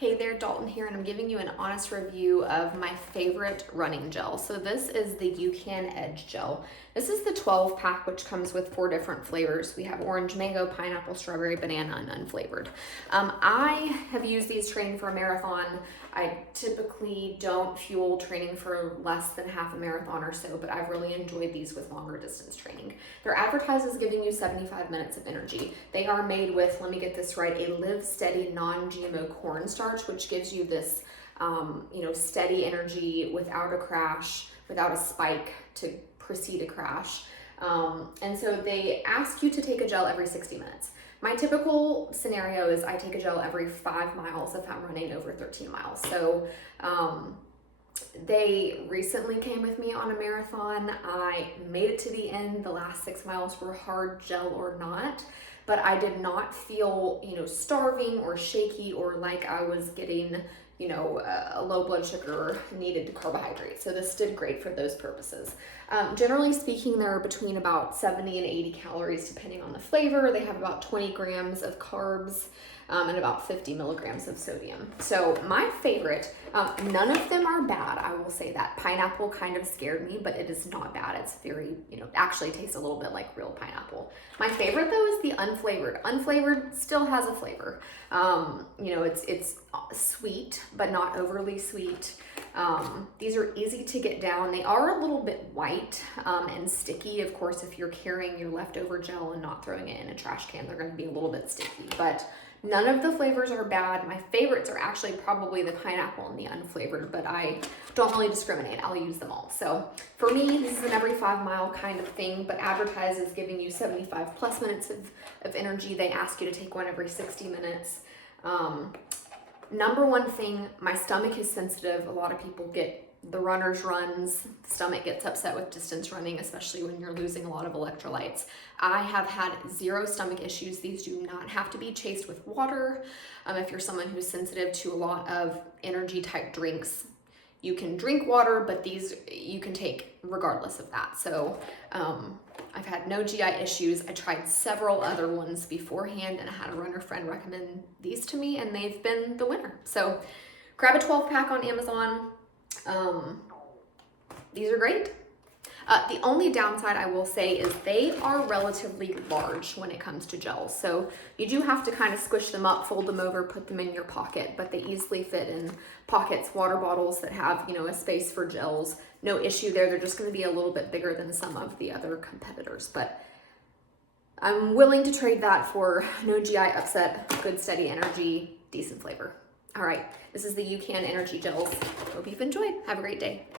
Hey there, Dalton here, and I'm giving you an honest review of my favorite running gel. So this is the UCan Edge Gel. This is the 12 pack, which comes with 4 different flavors. We have orange, mango, pineapple, strawberry, banana, and unflavored. I have used these training for a marathon. I typically don't fuel training for less than half a marathon or so, but I've really enjoyed these with longer distance training. They're advertised as giving you 75 minutes of energy. They are made with, let me get this right, a Live Steady non-GMO cornstarch, which gives you this steady energy without a crash, without a spike to precede a crash. And so they ask you to take a gel every 60 minutes. My typical scenario is I take a gel every 5 miles if I'm running over 13 miles. So they recently came with me on a marathon. I made it to the end. The last 6 miles were hard, gel or not, but I did not feel, starving or shaky or like I was getting, a low blood sugar needed carbohydrate. So this did great for those purposes. Generally speaking, they're between about 70 and 80 calories depending on the flavor. They have about 20 grams of carbs and about 50 milligrams of sodium. So my favorite, none of them are bad. I will say that. Pineapple kind of scared me, but it is not bad. It's very, actually tastes a little bit like real pineapple. My favorite though is the unflavored. Unflavored still has a flavor. It's sweet, but not overly sweet. These are easy to get down. They are a little bit white and sticky. Of course, if you're carrying your leftover gel and not throwing it in a trash can, they're going to be a little bit sticky, but none of the flavors are bad. My favorites are actually probably the pineapple and the unflavored, but I don't really discriminate. I'll use them all. So for me, this is an every 5 mile kind of thing, but advertises giving you 75 plus minutes of energy. They ask you to take one every 60 minutes. Number one thing, my stomach is sensitive. A lot of people get the runner's runs. The stomach gets upset with distance running, especially when you're losing a lot of electrolytes. I have had 0 stomach issues. These do not have to be chased with water. If you're someone who's sensitive to a lot of energy type drinks, you can drink water, but these you can take regardless of that. So I've had no GI issues. I tried several other ones beforehand and I had a runner friend recommend these to me and they've been the winner. So grab a 12 pack on Amazon. These are great. The only downside I will say is they are relatively large when it comes to gels. So you do have to kind of squish them up, fold them over, put them in your pocket, but they easily fit in pockets, water bottles that have, a space for gels. No issue there. They're just going to be a little bit bigger than some of the other competitors, but I'm willing to trade that for no GI upset, good steady energy, decent flavor. All right, this is the UCan Energy Gels. Hope you've enjoyed. Have a great day.